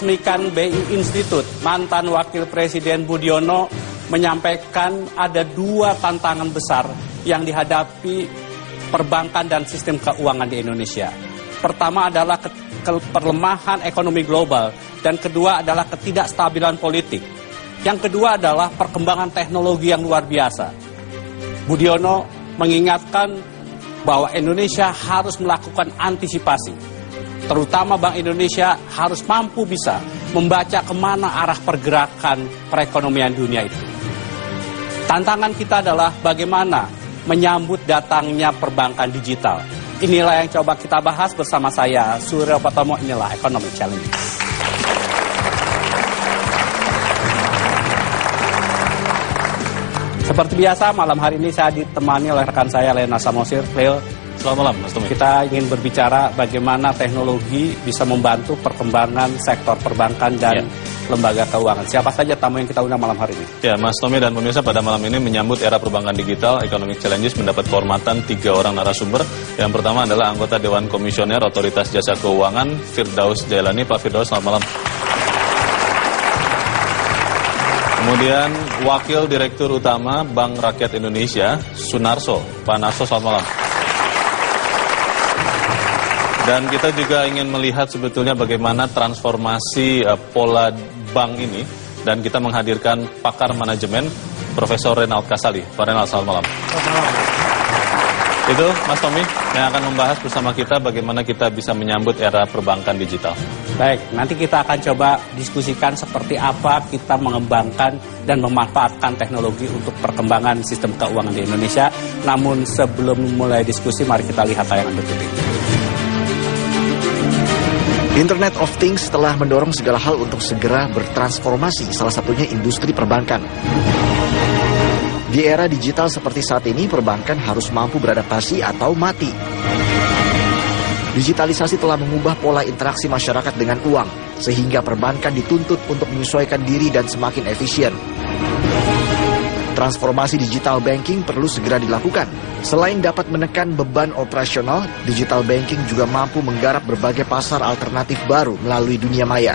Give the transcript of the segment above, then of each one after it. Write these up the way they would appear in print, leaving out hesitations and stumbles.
meresmikan BI Institute, mantan Wakil Presiden Budiono menyampaikan ada dua tantangan besar yang dihadapi perbankan dan sistem keuangan di Indonesia. Pertama adalah perlemahan ekonomi global dan kedua adalah ketidakstabilan politik. Yang kedua adalah perkembangan teknologi yang luar biasa. Budiono mengingatkan bahwa Indonesia harus melakukan antisipasi. Terutama Bank Indonesia harus mampu bisa membaca kemana arah pergerakan perekonomian dunia itu. Tantangan kita adalah bagaimana menyambut datangnya perbankan digital. Inilah yang coba kita bahas bersama saya, Suryo Patomo. Inilah Economic Challenge. Seperti biasa, malam hari ini saya ditemani oleh rekan saya, Lena Samosir. Leo, selamat malam, Mas Tommy. Kita ingin berbicara bagaimana teknologi bisa membantu perkembangan sektor perbankan dan lembaga keuangan. Siapa saja tamu yang kita undang malam hari ini? Ya, Mas Tommy dan pemirsa, pada malam ini menyambut era perbankan digital, Economic Challenges mendapat kehormatan 3 orang narasumber. Yang pertama adalah anggota Dewan Komisioner Otoritas Jasa Keuangan, Firdaus Jailani. Pak Firdaus, selamat malam. Kemudian Wakil Direktur Utama Bank Rakyat Indonesia, Sunarso. Pak Narso, selamat malam. Dan kita juga ingin melihat sebetulnya bagaimana transformasi pola bank ini. Dan kita menghadirkan pakar manajemen, Profesor Renald Kasali. Pak Renald, selamat malam. Selamat malam. Itu Mas Tommy yang akan membahas bersama kita bagaimana kita bisa menyambut era perbankan digital. Baik, nanti kita akan coba diskusikan seperti apa kita mengembangkan dan memanfaatkan teknologi untuk perkembangan sistem keuangan di Indonesia. Namun sebelum mulai diskusi, mari kita lihat tayangan berikut ini. Internet of Things telah mendorong segala hal untuk segera bertransformasi, salah satunya industri perbankan. Di era digital seperti saat ini, perbankan harus mampu beradaptasi atau mati. Digitalisasi telah mengubah pola interaksi masyarakat dengan uang, sehingga perbankan dituntut untuk menyesuaikan diri dan semakin efisien. Transformasi digital banking perlu segera dilakukan. Selain dapat menekan beban operasional, digital banking juga mampu menggarap berbagai pasar alternatif baru melalui dunia maya.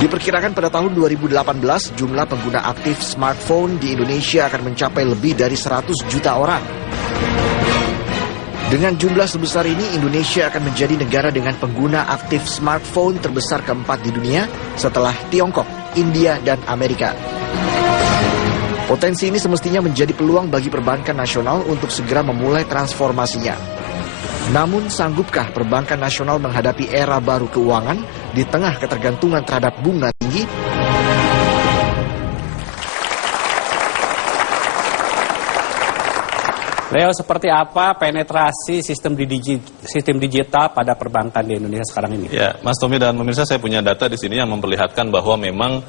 Diperkirakan pada tahun 2018, jumlah pengguna aktif smartphone di Indonesia akan mencapai lebih dari 100 juta orang. Dengan jumlah sebesar ini, Indonesia akan menjadi negara dengan pengguna aktif smartphone terbesar keempat di dunia setelah Tiongkok, India, dan Amerika. Potensi ini semestinya menjadi peluang bagi perbankan nasional untuk segera memulai transformasinya. Namun, sanggupkah perbankan nasional menghadapi era baru keuangan di tengah ketergantungan terhadap bunga tinggi? Leo, seperti apa penetrasi sistem digital pada perbankan di Indonesia sekarang ini? Ya, Mas Tommy dan pemirsa, saya punya data di sini yang memperlihatkan bahwa memang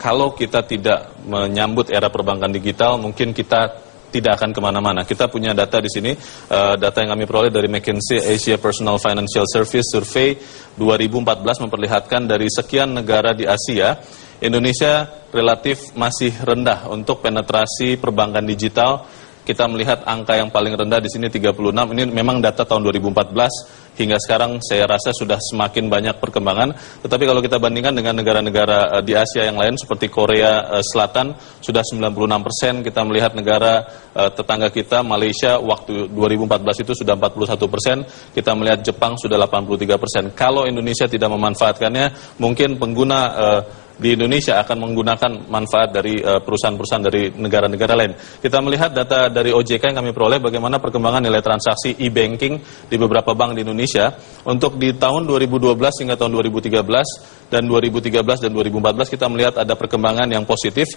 kalau kita tidak menyambut era perbankan digital, mungkin kita tidak akan kemana-mana. Kita punya data di sini, data yang kami peroleh dari McKinsey Asia Personal Financial Service Survey 2014 memperlihatkan dari sekian negara di Asia, Indonesia relatif masih rendah untuk penetrasi perbankan digital. Kita melihat angka yang paling rendah di sini 36, ini memang data tahun 2014, hingga sekarang saya rasa sudah semakin banyak perkembangan. Tetapi kalau kita bandingkan dengan negara-negara di Asia yang lain seperti Korea Selatan sudah 96%, kita melihat negara tetangga kita Malaysia waktu 2014 itu sudah 41%, kita melihat Jepang sudah 83%. Kalau Indonesia tidak memanfaatkannya, mungkin pengguna di Indonesia akan menggunakan manfaat dari perusahaan-perusahaan dari negara-negara lain. Kita melihat data dari OJK yang kami peroleh bagaimana perkembangan nilai transaksi e-banking di beberapa bank di Indonesia. Untuk di tahun 2012 hingga tahun 2013 dan 2013 dan 2014 kita melihat ada perkembangan yang positif.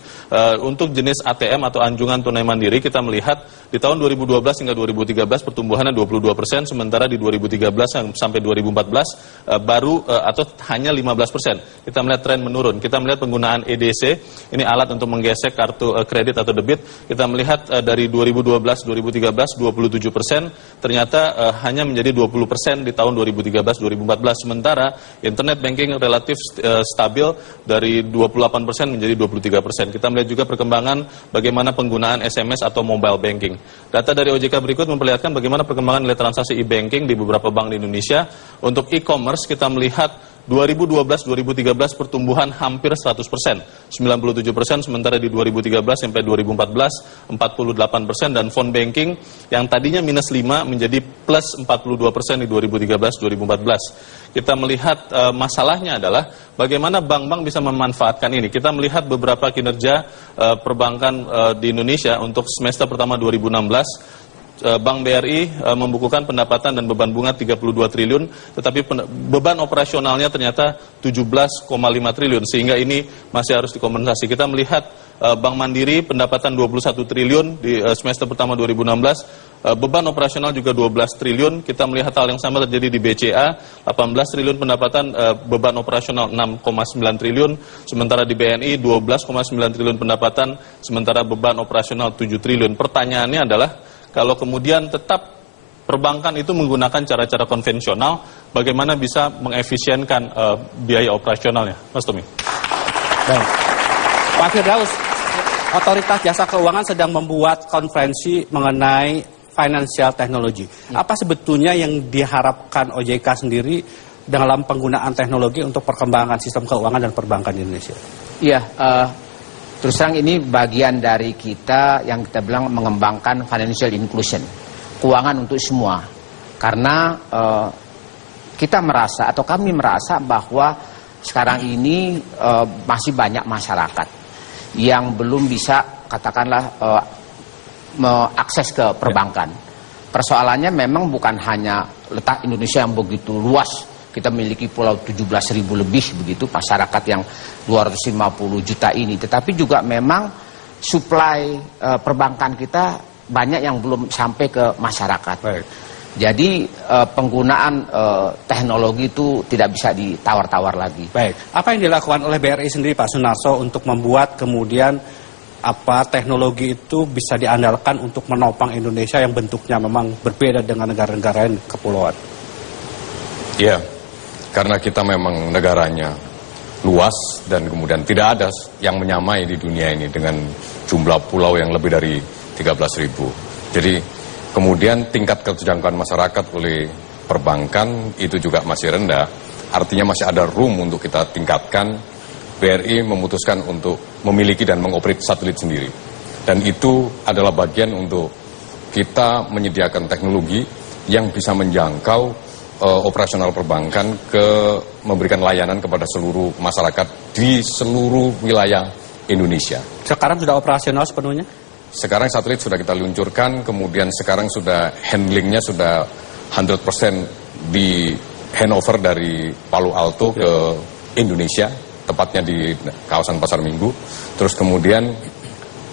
Untuk jenis ATM atau anjungan tunai mandiri kita melihat di tahun 2012 hingga 2013 pertumbuhannya 22%, sementara di 2013 sampai 2014 baru atau hanya 15%. Kita melihat tren menurun. Kita melihat penggunaan EDC, ini alat untuk menggesek kartu kredit atau debit. Kita melihat dari 2012-2013 27%, ternyata hanya menjadi 20% di tahun 2013-2014. Sementara internet banking relatif stabil dari 28% menjadi 23%. Kita melihat juga perkembangan bagaimana penggunaan SMS atau mobile banking. Data dari OJK berikut memperlihatkan bagaimana perkembangan nilai transaksi e-banking di beberapa bank di Indonesia. Untuk e-commerce kita melihat 2012-2013 pertumbuhan hampir 100%, 97%, sementara di 2013 sampai 2014 48%, dan phone banking yang tadinya minus 5 menjadi plus 42% di 2013-2014. Kita melihat masalahnya adalah bagaimana bank-bank bisa memanfaatkan ini. Kita melihat beberapa kinerja perbankan di Indonesia untuk semester pertama 2016. Bank BRI membukukan pendapatan dan beban bunga 32 triliun, tetapi beban operasionalnya ternyata 17,5 triliun, sehingga ini masih harus dikompensasi. Kita melihat Bank Mandiri pendapatan 21 triliun di semester pertama 2016, beban operasional juga 12 triliun. Kita melihat hal yang sama terjadi di BCA, 18 triliun pendapatan, beban operasional 6,9 triliun, sementara di BNI 12,9 triliun pendapatan, sementara beban operasional 7 triliun. Pertanyaannya adalah, kalau kemudian tetap perbankan itu menggunakan cara-cara konvensional, bagaimana bisa mengefisienkan biaya operasionalnya, Mas Tommy? Baik. Pak Firdaus, Otoritas Jasa Keuangan sedang membuat konferensi mengenai financial technology. Apa sebetulnya yang diharapkan OJK sendiri dalam penggunaan teknologi untuk perkembangan sistem keuangan dan perbankan di Indonesia? Iya, terus terang ini bagian dari kita yang kita bilang mengembangkan financial inclusion, keuangan untuk semua. Karena kita merasa atau kami merasa bahwa sekarang ini masih banyak masyarakat yang belum bisa katakanlah mengakses ke perbankan. Persoalannya memang bukan hanya letak Indonesia yang begitu luas. Kita memiliki pulau 17.000 lebih begitu masyarakat yang 250 juta ini. Tetapi juga memang suplai perbankan kita banyak yang belum sampai ke masyarakat. Baik. Jadi penggunaan teknologi itu tidak bisa ditawar-tawar lagi. Baik. Apa yang dilakukan oleh BRI sendiri Pak Sunarso untuk membuat kemudian teknologi itu bisa diandalkan untuk menopang Indonesia yang bentuknya memang berbeda dengan negara-negara yang kepulauan? Ya. Karena kita memang negaranya luas dan kemudian tidak ada yang menyamai di dunia ini dengan jumlah pulau yang lebih dari 13.000. Jadi kemudian tingkat keterjangkauan masyarakat oleh perbankan itu juga masih rendah. Artinya masih ada room untuk kita tingkatkan. BRI memutuskan untuk memiliki dan mengoperate satelit sendiri. Dan itu adalah bagian untuk kita menyediakan teknologi yang bisa menjangkau operasional perbankan ke memberikan layanan kepada seluruh masyarakat di seluruh wilayah Indonesia. Sekarang sudah operasional sepenuhnya? Sekarang satelit sudah kita luncurkan, kemudian sekarang sudah handlingnya sudah 100% di handover dari Palo Alto ke Indonesia, tepatnya di kawasan Pasar Minggu. Terus kemudian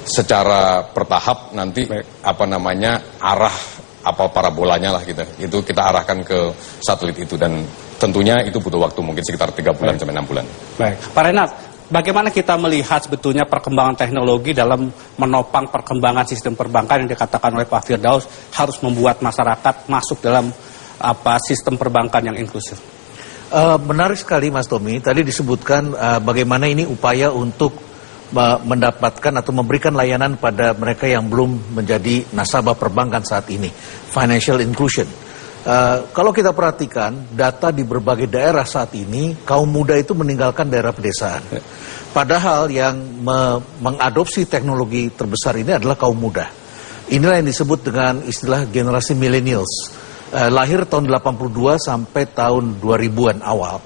secara bertahap nanti arah parabolanya lah itu kita arahkan ke satelit itu, dan tentunya itu butuh waktu mungkin sekitar 3 bulan sampai 6 bulan. Baik, Pak Renat, bagaimana kita melihat sebetulnya perkembangan teknologi dalam menopang perkembangan sistem perbankan yang dikatakan oleh Pak Firdaus harus membuat masyarakat masuk dalam sistem perbankan yang inklusif? Menarik sekali Mas Tommy, tadi disebutkan bagaimana ini upaya untuk mendapatkan atau memberikan layanan pada mereka yang belum menjadi nasabah perbankan saat ini, financial inclusion. Kalau kita perhatikan data di berbagai daerah saat ini, kaum muda itu meninggalkan daerah pedesaan. Padahal yang mengadopsi teknologi terbesar ini adalah kaum muda. Inilah yang disebut dengan istilah generasi millennials. Lahir tahun 82 sampai tahun 2000-an awal.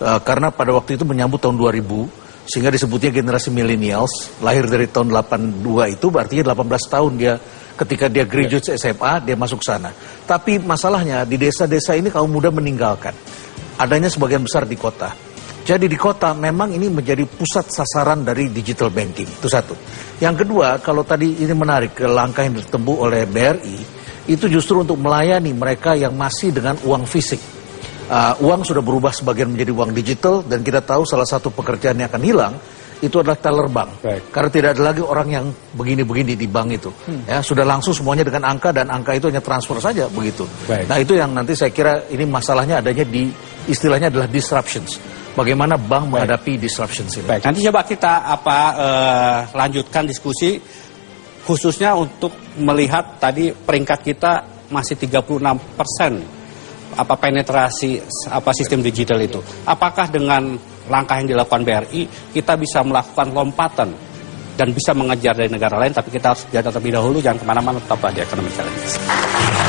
Karena pada waktu itu menyambut tahun 2000, sehingga disebutnya generasi millennials. Lahir dari tahun 82 itu berarti 18 tahun dia ketika dia graduate SMA, dia masuk sana. Tapi masalahnya di desa-desa ini kaum muda meninggalkan. Adanya sebagian besar di kota. Jadi di kota memang ini menjadi pusat sasaran dari digital banking. Itu satu. Yang kedua, kalau tadi ini menarik ke langkah yang ditempuh oleh BRI, itu justru untuk melayani mereka yang masih dengan uang fisik. Uang sudah berubah sebagian menjadi uang digital, dan kita tahu salah satu pekerjaan yang akan hilang itu adalah teller bank. Baik. Karena tidak ada lagi orang yang begini-begini di bank itu. Ya, sudah langsung semuanya dengan angka, dan angka itu hanya transfer saja begitu. Baik. Nah, itu yang nanti saya kira ini masalahnya adanya di istilahnya adalah disruptions. Bagaimana bank menghadapi disruptions ini. Baik, nanti coba kita lanjutkan diskusi khususnya untuk melihat tadi peringkat kita masih 36% penetrasi sistem digital itu. Apakah dengan langkah yang dilakukan BRI kita bisa melakukan lompatan dan bisa mengejar dari negara lain, tapi kita harus terlebih dahulu, jangan kemana-mana, tetaplah di Economic Challenge.